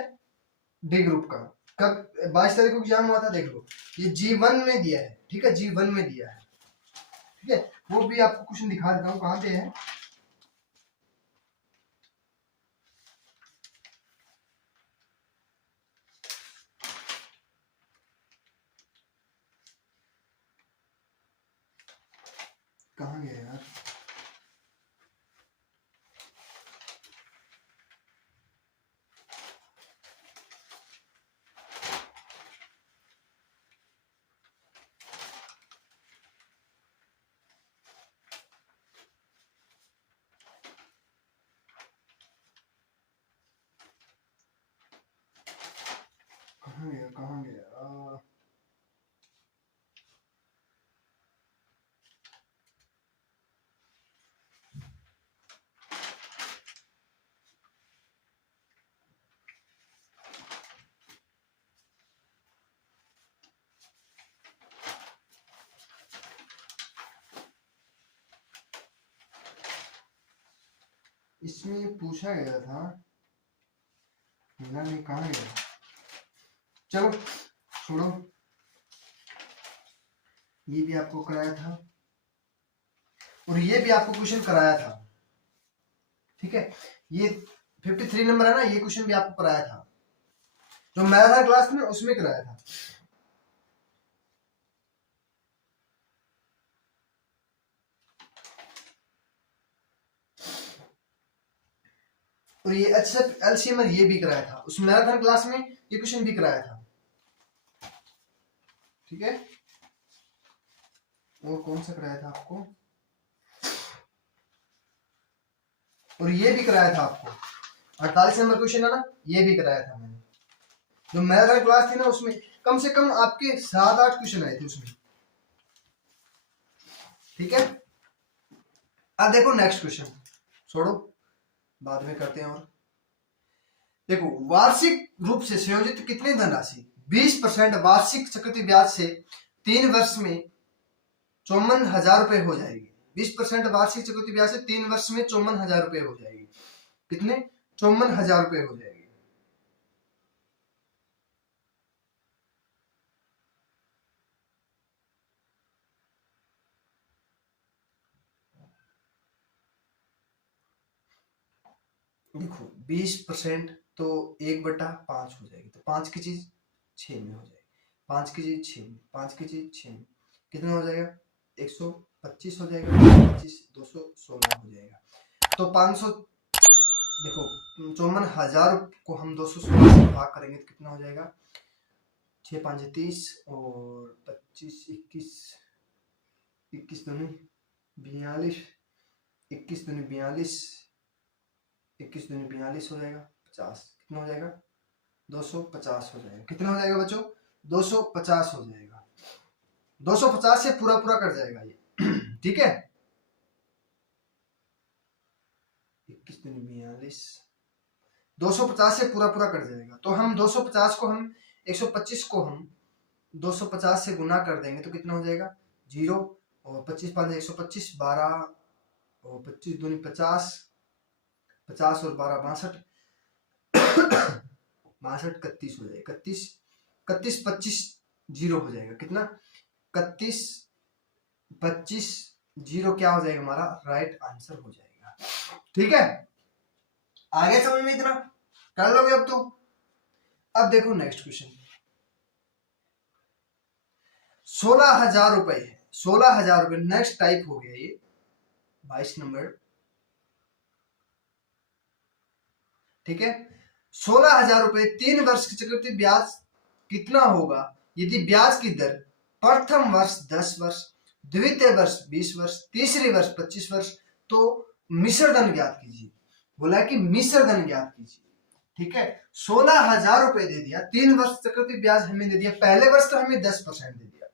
डी ग्रुप का, कब 22 तारीख को एग्जाम हुआ था, देख लो, ये G1 में दिया है। ठीक है, G1 में दिया है। ठीक है, वो भी आपको क्वेश्चन दिखा देता हूँ कहाँ पे है। कहाँ गया यार, कहाँ गया, कहाँ गया। इसमें पूछा गया था, मिला नहीं, कहाँ गया। चलो छोड़ो, ये भी आपको कराया था और ये भी आपको क्वेश्चन कराया था। ठीक है, ये 53 नंबर है ना, ये क्वेश्चन भी आपको कराया था, जो मैराथन क्लास में उसमें कराया था। और ये एचएफ एलसीएम ये भी कराया था, उस मैराथन क्लास में ये क्वेश्चन भी कराया था। ठीक है, वो कौन सा कराया था आपको, और ये भी कराया था आपको, 48 नंबर क्वेश्चन है ना, ये भी कराया था मैंने। जो मैराथन क्लास थी ना, उसमें कम से कम आपके 7-8 क्वेश्चन आए थे उसमें। ठीक है, अब देखो नेक्स्ट क्वेश्चन, छोड़ो बाद में करते हैं। और देखो, वार्षिक रूप से संयोजित कितनी धनराशि 20% वार्षिक चक्रवृद्धि ब्याज से 3 वर्ष में 54,000 रुपए हो जाएगी। 20% वार्षिक चक्रवृद्धि ब्याज से 3 वर्ष में 54,000 रुपए हो जाएगी। कितने? 54,000 रुपए हो जाएगी। देखो, 20% तो 1/5 हो जाएगी, तो 5 की चीज 6 में हो जाएगी, 5 की चीज 6 में, 5 की चीज 6 में, कितना हो जाएगा? 125 हो जाएगा, 25 216 हो जाएगा। तो 500, देखो 54,000 को हम 216 से भाग करेंगे तो कितना हो जाएगा? 6×5 = 30 और 25 21 21 दूनी 42, 21 दूनी 42, 21 दूनी 42 हो जाएगा 50। कितना हो जाएगा? 250 हो जाएगा। कितना हो जाएगा बच्चों? 250 हो जाएगा। 250 से पूरा पूरा कर जाएगा ये। ठीक है, 21 दूनी 42, 250 से पूरा पूरा कर जाएगा। तो हम 250 को हम 125 को हम 250 से गुना कर देंगे तो कितना हो जाएगा? 0 और 25×5 = 125, 12 और 25 दूनी 50, 50 और 12 62, 62 31 हो जाएगा। 31 31 25 0 हो जाएगा। कितना? 31 25 0 क्या हो जाएगा? हमारा राइट आंसर हो जाएगा। ठीक है, आगे समझ में इतना कर लोगे अब तो। अब देखो नेक्स्ट क्वेश्चन, 16,000 रुपए है, 16,000 रुपए। नेक्स्ट टाइप हो गया ये 22 नंबर, ठीक है। 16,000 रुपए 3 वर्ष की चक्रवृद्धि ब्याज कितना होगा यदि ब्याज की दर प्रथम वर्ष 10 वर्ष, द्वितीय वर्ष 20 वर्ष, तीसरे वर्ष 25 वर्ष। तो मिश्र धन ज्ञात कीजिए। बोला कि मिश्र धन ज्ञात कीजिए, ठीक है। 16,000 रुपए दे दिया, 3 वर्ष चक्रवृद्धि ब्याज हमें दे दिया। पहले वर्ष तो हमें 10% दे दिया,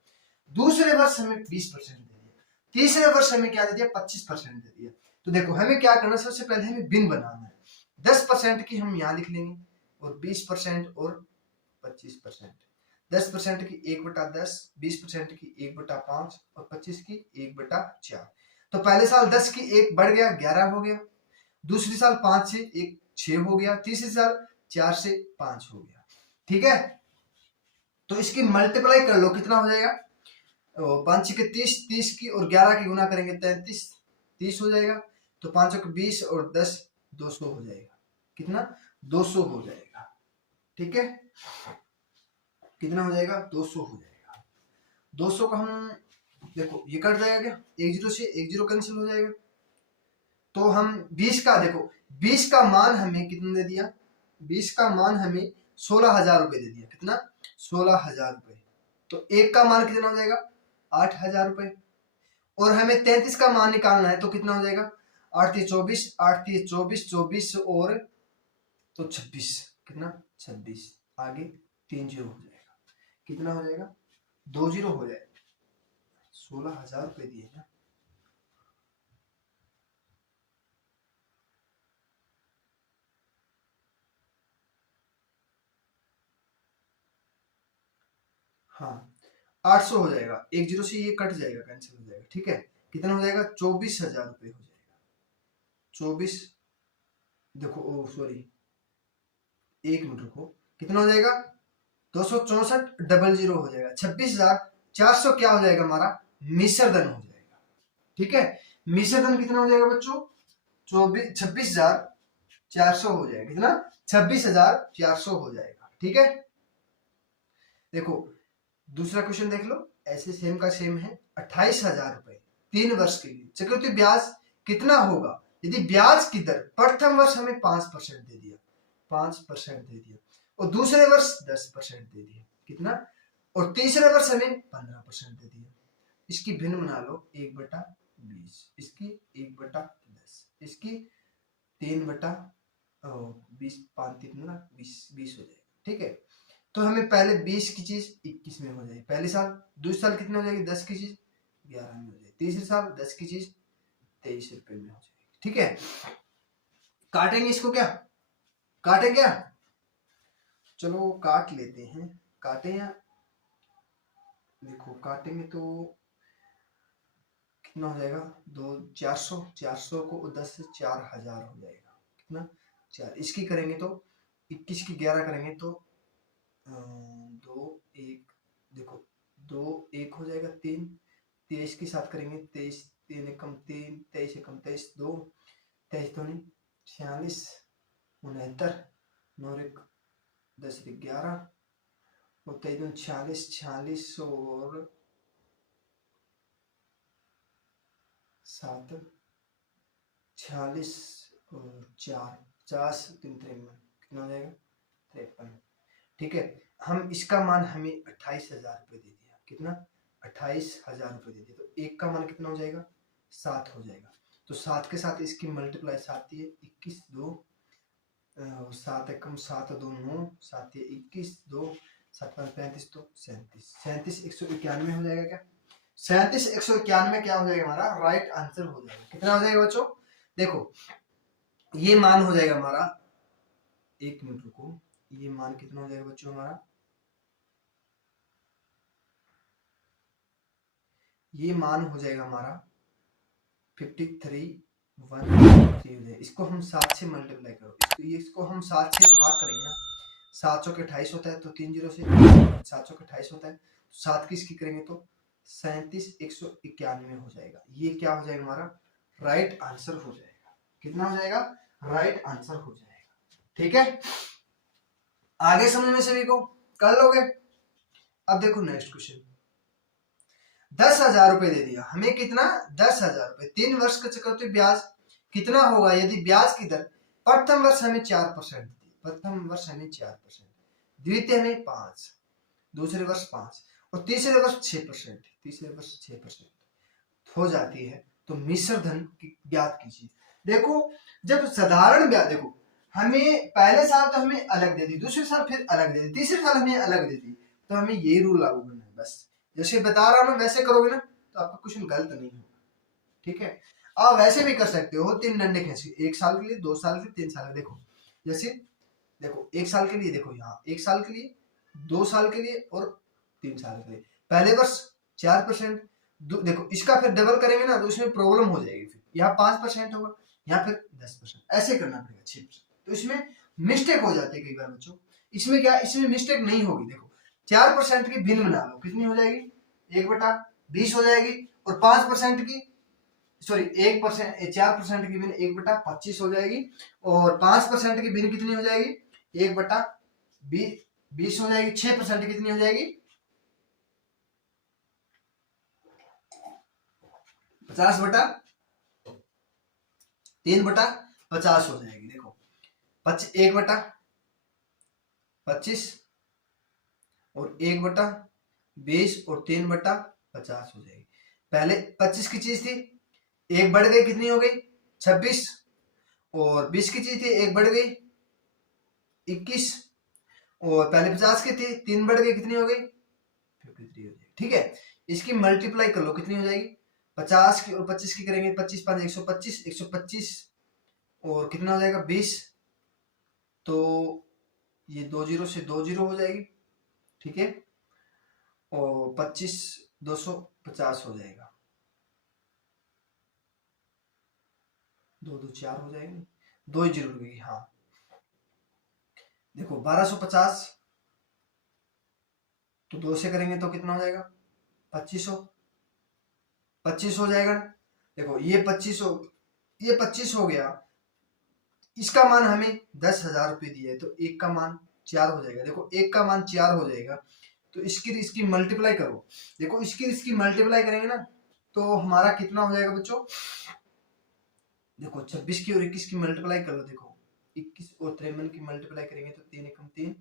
दूसरे वर्ष हमें 20% दे दिया, तीसरे वर्ष हमें क्या दे दिया 25% दे दिया। तो देखो हमें क्या करना, सबसे पहले हमें बिन बनाना है। 10% की हम यहाँ लिख लेंगे और 20% और 25%। 10% की 1/10, 20% की 1/5 और 25 की 1/4। तो पहले साल 10 की 1 बढ़ गया 11 हो गया, दूसरी साल 5 से 1 6 हो गया, तीसरी साल 4 से 5 हो गया, ठीक है। तो इसकी मल्टीप्लाई कर लो, कितना हो जाएगा 5 के 30, 30 की और 11 की गुना करेंगे 33, 30 हो जाएगा। तो 5 के 20 और 10 200 हो जाएगा, कितना 200 हो जाएगा, ठीक है। कितना हो जाएगा 200 हो जाएगा। 200 का हम देखो ये कट जाएगा क्या, 1 0 से 1 0 कैंसिल हो जाएगा। तो हम 20 का देखो 20 का मान हमें कितना दे दिया, 20 का मान हमें 16,000 रुपए दे दिया, कितना 16,000 रुपए। तो 1 का मान कितना हो जाएगा 8,000 रुपए। और हमें 33 का मान निकालना है, तो कितना हो जाएगा 8 3 24, 8 3 24, 24 और तो 26, कितना 26, आगे 3 0 हो जाएगा, कितना हो जाएगा 2 0 हो जाएगा। 16,000 रुपए दिए ना, हाँ 800 हो जाएगा, 1 0 से ये कट जाएगा कैंसिल हो जाएगा, ठीक है। कितना हो जाएगा 24,000 रुपए हो जाएगा। 24 देखो ओ सॉरी 1 मिनट रुको, कितना हो जाएगा 264 डबल 0 हो जाएगा। 26,400 क्या हो जाएगा हमारा मिश्र धन हो जाएगा, ठीक है। मिश्र धन कितना हो जाएगा बच्चों 26,400 हो जाएगा, कितना 26,400 हो जाएगा, ठीक है। देखो दूसरा क्वेश्चन देख लो, ऐसे सेम का सेम है। 28,000 रुपए 3 वर्ष के लिए चक्रवृद्धि ब्याज कितना होगा यदि ब्याज की दर प्रथम वर्ष हमें 5% दे दिया, 5% दे दिया, और दूसरे वर्ष 10% दे दिया, कितना, और तीसरे वर्ष हमें 15% दे दिया। इसकी भिन्न बना लो 1/20, इसकी 1/10, इसकी 3/20, 5 3 20 हो जाएगा, ठीक है। तो हमें पहले 20 की चीज 21 में हो जाएगी पहले साल, दूसरे साल कितने हो जाएगी 10 की चीज 11 में हो जाएगी, तीसरे साल 10 की चीज 23 रुपए में हो जाएगी, ठीक है। काटेंगे इसको, क्या काटे क्या, चलो काट लेते हैं, काटे या देखो काटेंगे तो कितना हो जाएगा 400 को 10 से 4,000 हो जाएगा, कितना 4। इसकी करेंगे तो 21 की 11 करेंगे तो 2 1 देखो 2 1 हो जाएगा 3, 23 के साथ करेंगे 23 3 एकम 3, 23 एकम 23 2, 23 दूनी 46, 69 9 1 10 11 और 23 दूनी 46, 46 और 7 46 और 4 50 3 53, कितना हो जाएगा 53, ठीक है। हम इसका मान हमें 28,000 रुपए दे दिया, कितना 28,000 रुपए दे दिया। तो 1 का मान कितना हो जाएगा 7 हो जाएगा। तो 7 के साथ इसकी मल्टीप्लाई 7 ये 21 2 7 एकम 7 2 9 7 ये 21 2 7 5 35 तो 37, 37 191 हो जाएगा, क्या 37 191 क्या हो जाएगा हमारा राइट आंसर हो जाएगा। कितना हो जाएगा बच्चों, देखो ये मान हो जाएगा हमारा, 1 मिनट रुको, ये मान कितना हो जाएगा बच्चों हमारा, ये मान हो जाएगा हमारा 53,1 इसको हम 7 से मल्टीप्लाई करो, इसको हम 7 से भाग करेंगे ना, 7 के 28 होता है तो 3 0 से 7 के 28 होता है, 7 की इसकी करेंगे तो 37 191 हो जाएगा। ये क्या हो जाएगा हमारा राइट आंसर हो जाएगा, कितना हो जाएगा राइट आंसर हो जाएगा, ठीक है। आगे समझ में सभी को कर लोगे। अब देखो नेक्स्ट क्वेश्चन, 10,000 रुपए दे दिया हमें, कितना 10,000 रुपए। 3 वर्ष का चक्रवृद्धि ब्याज कितना होगा यदि ब्याज की दर प्रथम वर्ष हमें 4% दी, प्रथम वर्ष हमें 4%, द्वितीय हमें 5, दूसरे वर्ष 5 और तीसरे वर्ष 6%, तीसरे वर्ष 6% हो जाती है। तो मिश्र धन की ज्ञात कीजिए। देखो जब साधारण ब्याज, देखो हमें पहले साल तो हमें अलग दे दी, दूसरे साल फिर अलग दे दी, तीसरे साल हमें अलग दे दी, तो हमें ये रूल लागू करना है बस। जैसे बता रहा हूं वैसे करोगे ना तो आपका क्वेश्चन गलत नहीं होगा, ठीक है। आप वैसे भी कर सकते हो, 3 डंडे खींच के, 1 साल के लिए, 2 साल के लिए, 3 साल के लिए। देखो जैसे देखो 1 साल के लिए, देखो यहाँ 1 साल के लिए, 2 साल के लिए और 3 साल के लिए। पहले वर्ष 4%, देखो इसका फिर डबल करेंगे ना तो इसमें प्रॉब्लम हो जाएगी, फिर यहाँ 5% होगा, यहाँ फिर 10%, ऐसे करना पड़ेगा 6%। तो इसमें मिस्टेक हो जाती है कई बार बच्चों। इसमें क्या, इसमें मिस्टेक नहीं होगी। देखो 4% की भिन्न बना लो, कितनी हो जाएगी 1/20 हो जाएगी, और 5% की, सॉरी 1%, 4% की भिन्न 1/25 हो जाएगी, और 5% की भिन्न कितनी हो जाएगी 1/20 हो जाएगी। 6% कितनी हो जाएगी 50/3/50 हो जाएगी। देखो 1/25 और 1/20 और 3/50 हो जाएगी। पहले 25 की चीज थी, एक बढ़ गई, कितनी हो गई 26, और 20 की चीज थी, एक बढ़ गई 21, और पहले 50 की थी, 3 बढ़ गई, कितनी हो गई 53 हो जाएगी, ठीक है। इसकी मल्टीप्लाई कर लो, कितनी हो जाएगी 50 की और 25 की करेंगे, 25 5 125, 125 और कितना हो जाएगा 20, तो ये 2 जीरो से 2 जीरो हो जाएगी, ठीक है। और 25 250 हो जाएगा, 2 2 4 हो जाएंगे, 2 ही जीरो लगेगी। हाँ देखो 1250, तो 2 से करेंगे तो कितना हो जाएगा 2500, 25 हो जाएगा। देखो ये 25 हो गया, इसका मान हमें 10,000 रुपये दिया है, तो एक का मान 4 हो जाएगा। देखो एक का मान 4 हो जाएगा, तो इसकी मल्टीप्लाई करो। देखो इसकी मल्टीप्लाई करेंगे ना तो हमारा कितना हो जाएगा बच्चों, देखो 26 की और 21 की मल्टीप्लाई कर लो। देखो 21 और 53 की मल्टीप्लाई करेंगे तो 3 एकम 3,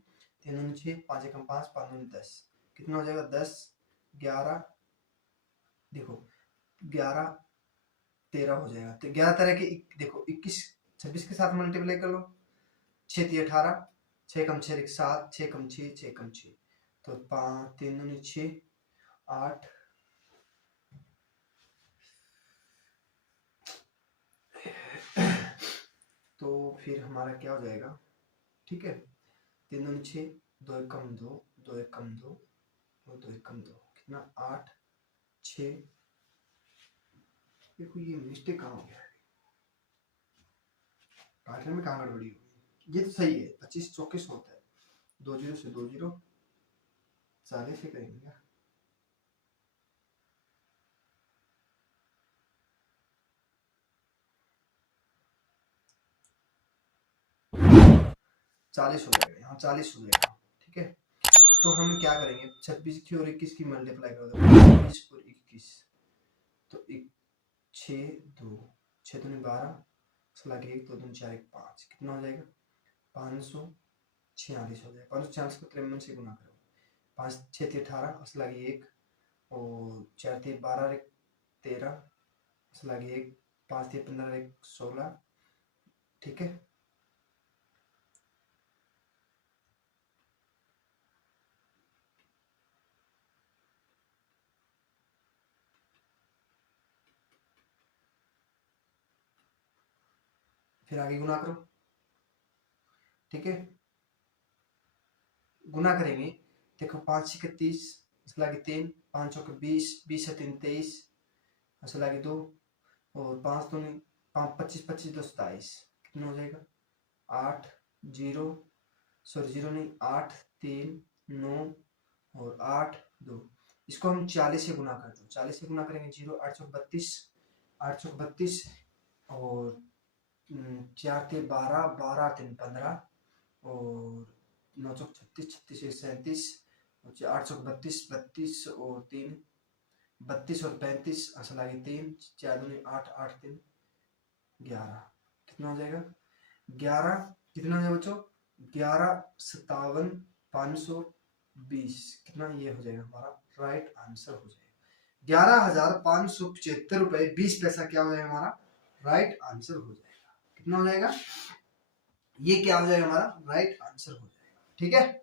3 दूनी 6, 5 एकम 5, 5 दूनी 10, कितना हो जाएगा 10 11, देखो 11 13 हो जाएगा। तो 11 तरह के, देखो 21 26 के साथ मल्टीप्लाई कर लो, 6 3 18, 6 कम 6 7, 6 कम 6, 6 कम 6, तो 5 3 दूनी 6 8, तो फिर हमारा क्या हो जाएगा, ठीक है। 3 दूनी 6, 2 एकम 2, 2 एकम 2 और 2 एकम 2, कितना 8 6। देखो ये मिस्टेक कहाँ हो गया है, काटने में कहाँ गड़बड़ी हुई, ये तो सही है 25 24 होता है, 2 जीरो से 2 जीरो, 40 से करेंगे 40 हो जाएगा, यहाँ 40 हो जाएगा, ठीक है। तो हम क्या करेंगे 26 की और 21 की मल्टीप्लाई कर दो, 26 और 21, तो 6 2 6 दूनी 12, 1 2 दूनी 4 1 5, कितना हो जाएगा 546 हो जाएगा। 546 को 53 से गुना करो, 5 6 18, 1 और 4 12 13, 1 5 15 16, ठीक है। फिर आगे गुना करो, ठीक है। गुना करेंगे, देखो 5 6 30, 3, 5 के 20, 20 से 3 23, 2 और 5 दूनी 5 25 25 2 27, कितना हो जाएगा 8 0, सॉरी 0 नहीं 8 3 9 और 8 2, इसको हम 40 से गुना कर दो, 40 से गुना करेंगे 0 832, 832 और 4 थे 12, 12 3 15 और 9 36 36 37 और 832 32 और 3 32 और 35 आंसर लगे 3, 4 दूनी 8, 8 3 11। कितना हो जाएगा 11, कितना हो जाएगा बच्चों 11 57 520, कितना ये हो जाएगा हमारा राइट आंसर हो जाएगा 11,575 रुपए 20 पैसा क्या हो जाएगा हमारा राइट आंसर हो जाएगा। कितना हो जाएगा ये क्या हो जाएगा हमारा राइट आंसर हो जाएगा। ठीक है,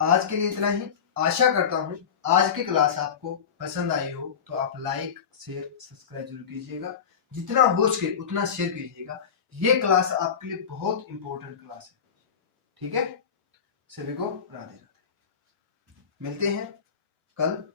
आज के लिए इतना ही। आशा करता हूं आज की क्लास आपको पसंद आई हो, तो आप लाइक शेयर सब्सक्राइब जरूर कीजिएगा, जितना हो सके उतना शेयर कीजिएगा। ये क्लास आपके लिए बहुत इंपॉर्टेंट क्लास है। ठीक है, सभी को राधे राधे, मिलते हैं कल